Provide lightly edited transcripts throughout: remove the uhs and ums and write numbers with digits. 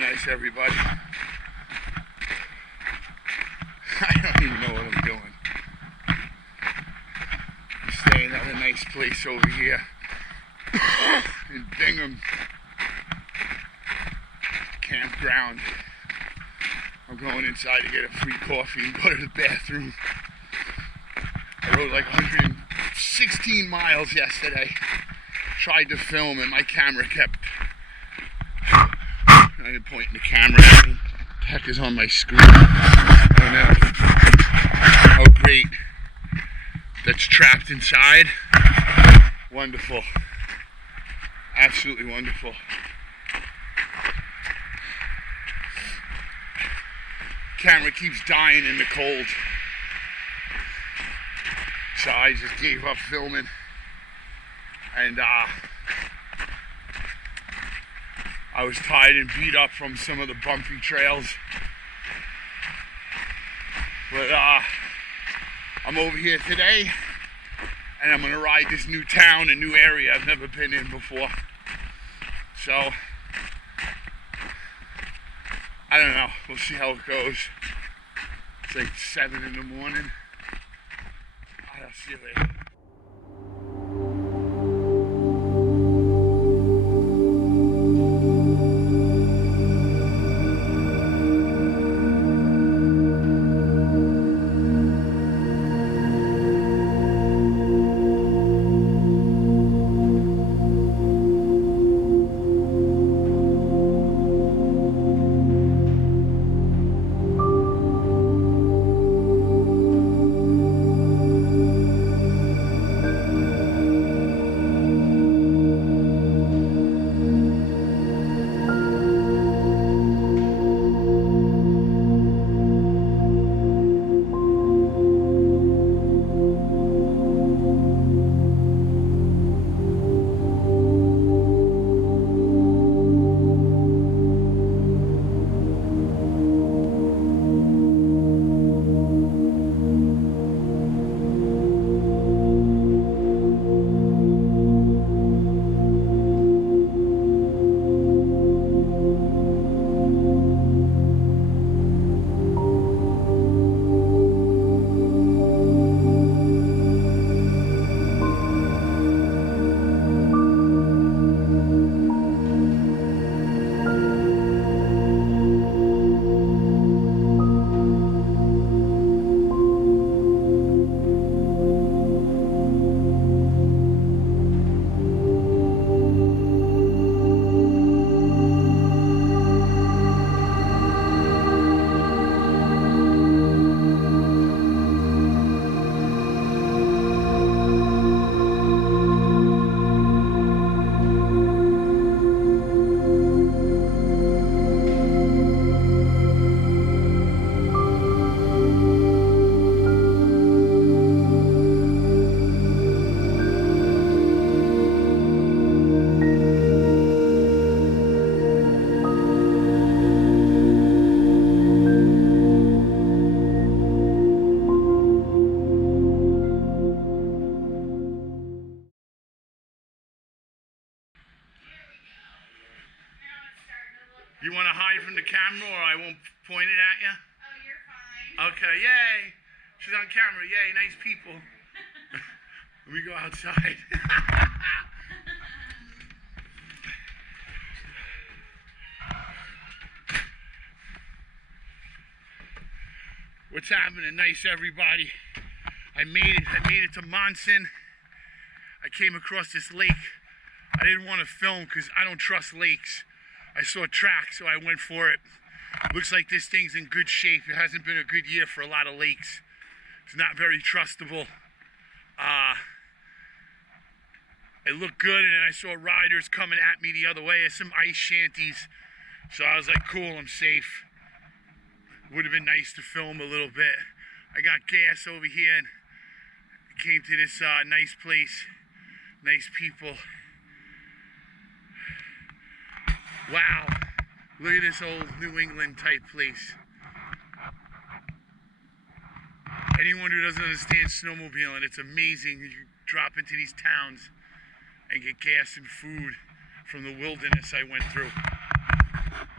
nice, everybody. I don't even know what I'm doing. I'm staying at a nice place over here in Bingham campground. I'm going inside to get a free coffee and go to the bathroom. I rode like 116 miles yesterday. Tried to film and my camera kept... I didn't point the camera at me. What the heck is on my screen? I don't know. Oh great. That's trapped inside. Wonderful. Absolutely wonderful. Camera keeps dying in the cold. So I just gave up filming. And I was tired and beat up from some of the bumpy trails. But I'm over here today and I'm gonna ride this new town, a new area I've never been in before. So I don't know, we'll see how it goes. It's like 7 in the morning. I'll see you later. You want to hide from the camera or I won't point it at you? Oh, you're fine. Okay, yay. She's on camera, yay, nice people. Let me go outside. What's happening? Nice, everybody. I made it to Monson. I came across this lake. I didn't want to film because I don't trust lakes. I saw tracks, so I went for it. Looks like this thing's in good shape. It hasn't been a good year for a lot of lakes. It's not very trustable. It looked good, and then I saw riders coming at me the other way. There's some ice shanties. So I was like, cool, I'm safe. Would have been nice to film a little bit. I got gas over here and came to this nice place. Nice people. Wow, look at this old New England type place. Anyone who doesn't understand snowmobiling, it's amazing. You drop into these towns and get gas and food from the wilderness I went through.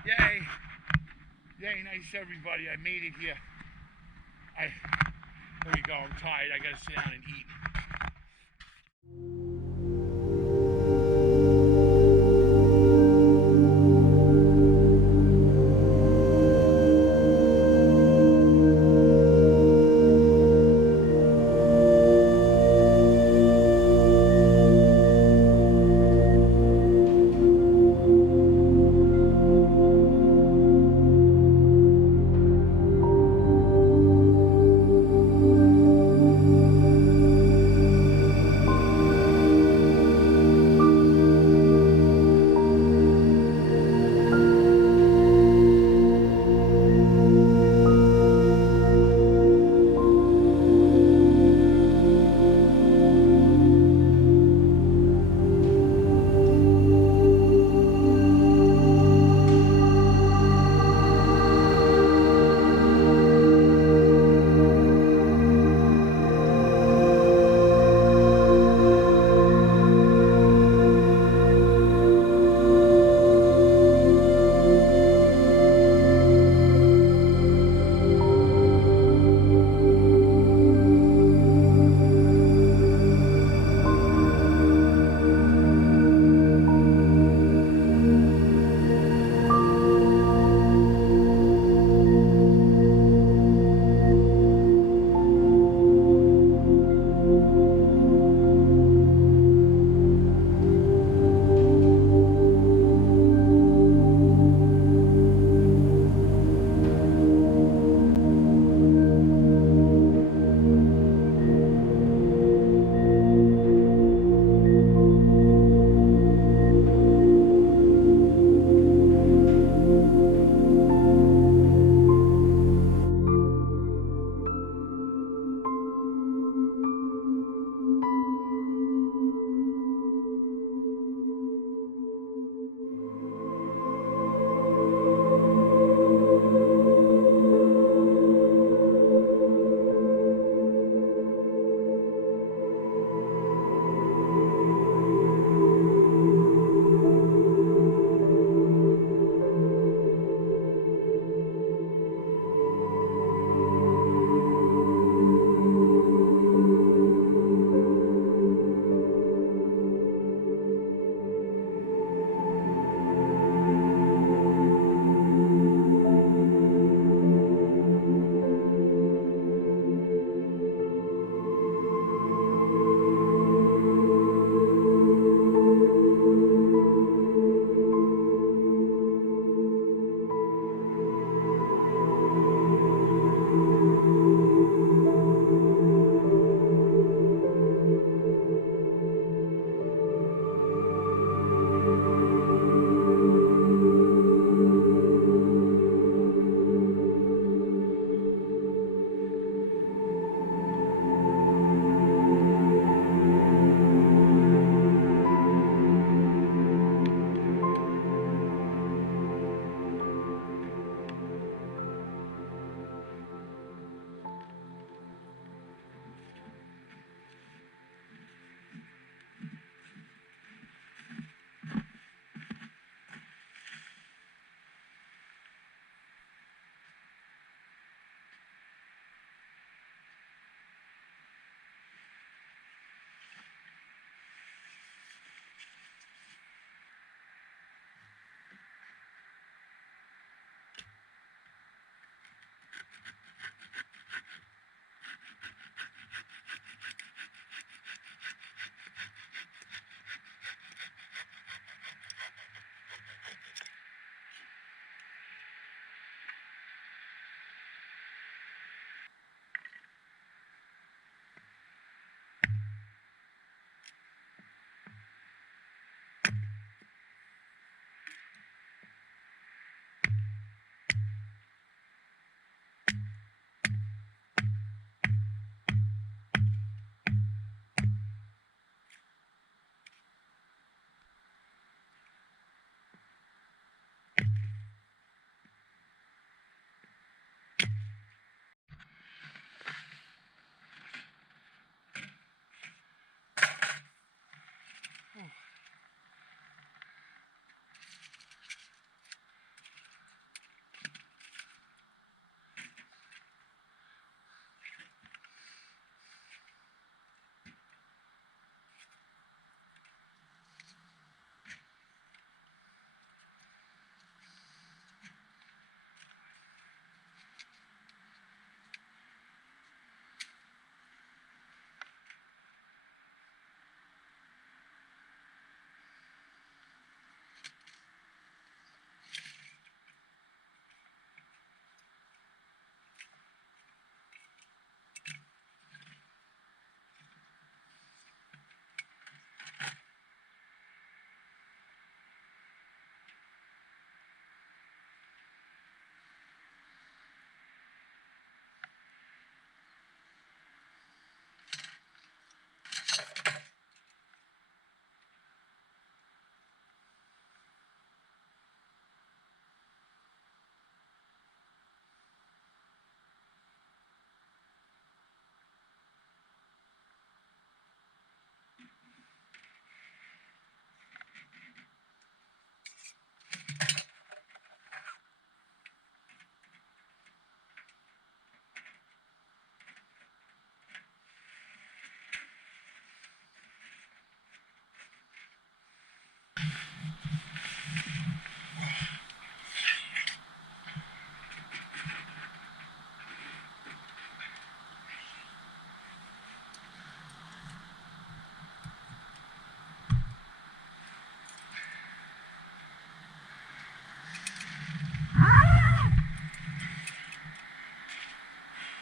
Yay. Yay, nice everybody. I made it here. There we go. I'm tired. I gotta sit down and eat.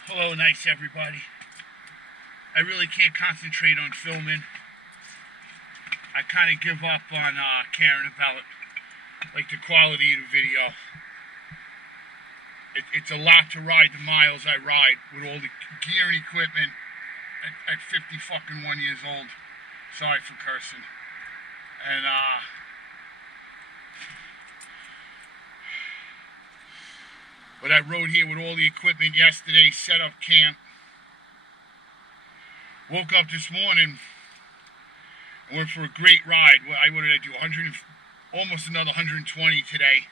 Hello, nice everybody. I really can't concentrate on filming. I kind of give up on caring about like the quality of the video. It's a lot to ride the miles I ride with all the gear and equipment at 50 fucking 1 years old. Sorry for cursing. And but I rode here with all the equipment yesterday, set up camp. Woke up this morning and went for a great ride. What did I do? Almost another 120 today.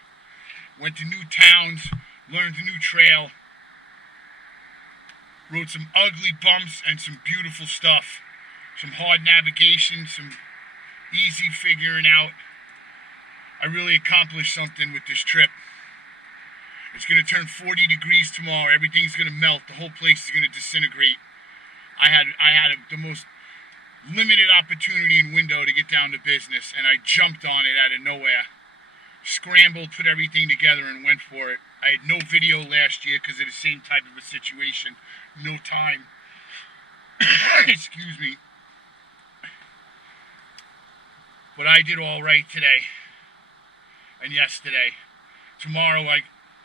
Went to new towns, learned a new trail. Rode some ugly bumps and some beautiful stuff. Some hard navigation, some easy figuring out. I really accomplished something with this trip. It's going to turn 40 degrees tomorrow. Everything's going to melt. The whole place is going to disintegrate. I had the most limited opportunity and window to get down to business, and I jumped on it out of nowhere. Scrambled, put everything together, and went for it. I had no video last year because of the same type of a situation. No time. Excuse me. But I did all right today and yesterday. Tomorrow,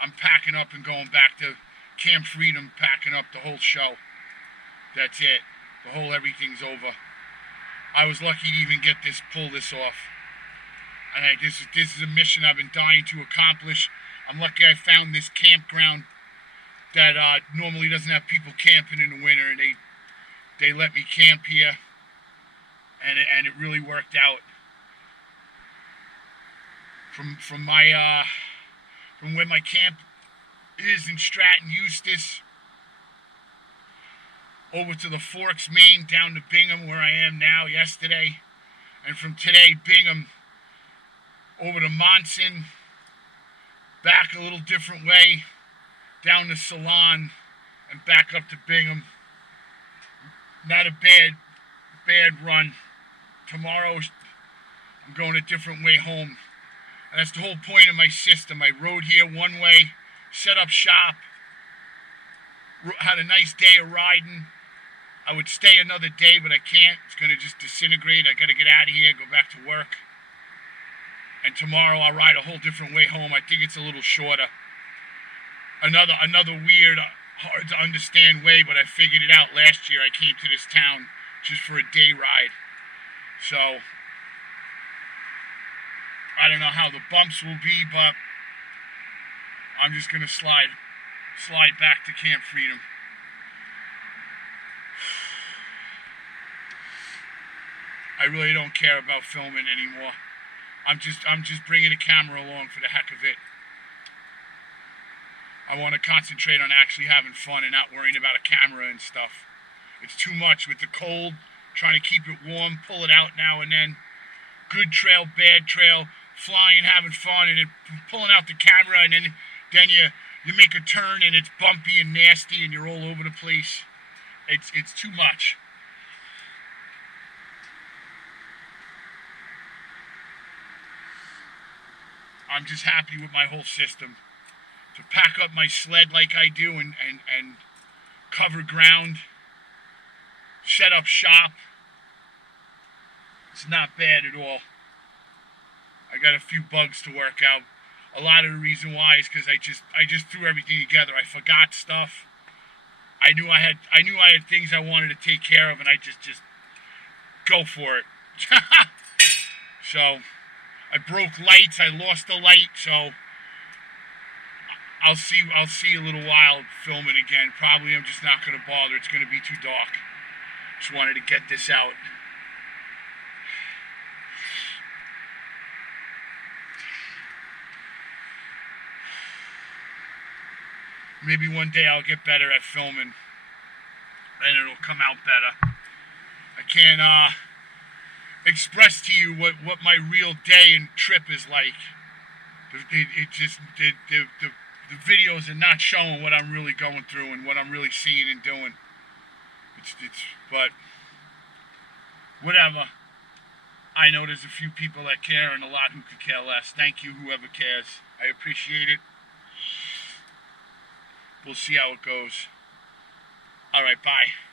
I'm packing up and going back to Camp Freedom, packing up the whole show. That's it. The whole everything's over. I was lucky to even pull this off. And this is a mission I've been dying to accomplish. I'm lucky I found this campground that normally doesn't have people camping in the winter, and they let me camp here, and it really worked out. From where my camp is in Stratton, Eustis, over to the Forks, Maine, down to Bingham, where I am now, yesterday, and from today, Bingham, over to Monson, back a little different way, down to Salon, and back up to Bingham. Not a bad run. Tomorrow, I'm going a different way home. And that's the whole point of my system. I rode here one way, set up shop, had a nice day of riding. I would stay another day, but I can't. It's going to just disintegrate. I got to get out of here, go back to work. And tomorrow I'll ride a whole different way home. I think it's a little shorter. Another weird, hard to understand way, but I figured it out last year. I came to this town just for a day ride. So I don't know how the bumps will be, but I'm just going to slide back to Camp Freedom. I really don't care about filming anymore. I'm just bringing a camera along for the heck of it. I want to concentrate on actually having fun and not worrying about a camera and stuff. It's too much with the cold, trying to keep it warm, pull it out now and then. Good trail, bad trail, flying, having fun, and then pulling out the camera, and then you make a turn and it's bumpy and nasty and you're all over the place. It's too much. I'm just happy with my whole system. To pack up my sled like I do and cover ground, set up shop. It's not bad at all. I got a few bugs to work out. A lot of the reason why is because I just threw everything together. I forgot stuff. I knew I had things I wanted to take care of, and I just go for it. So I broke lights. I lost the light. So I'll see a little while filming again. Probably I'm just not going to bother. It's going to be too dark. Just wanted to get this out. Maybe one day I'll get better at filming and it'll come out better. I can't express to you what my real day and trip is like. The videos are not showing what I'm really going through and what I'm really seeing and doing. But whatever. I know there's a few people that care and a lot who could care less. Thank you, whoever cares. I appreciate it. We'll see how it goes. All right, bye.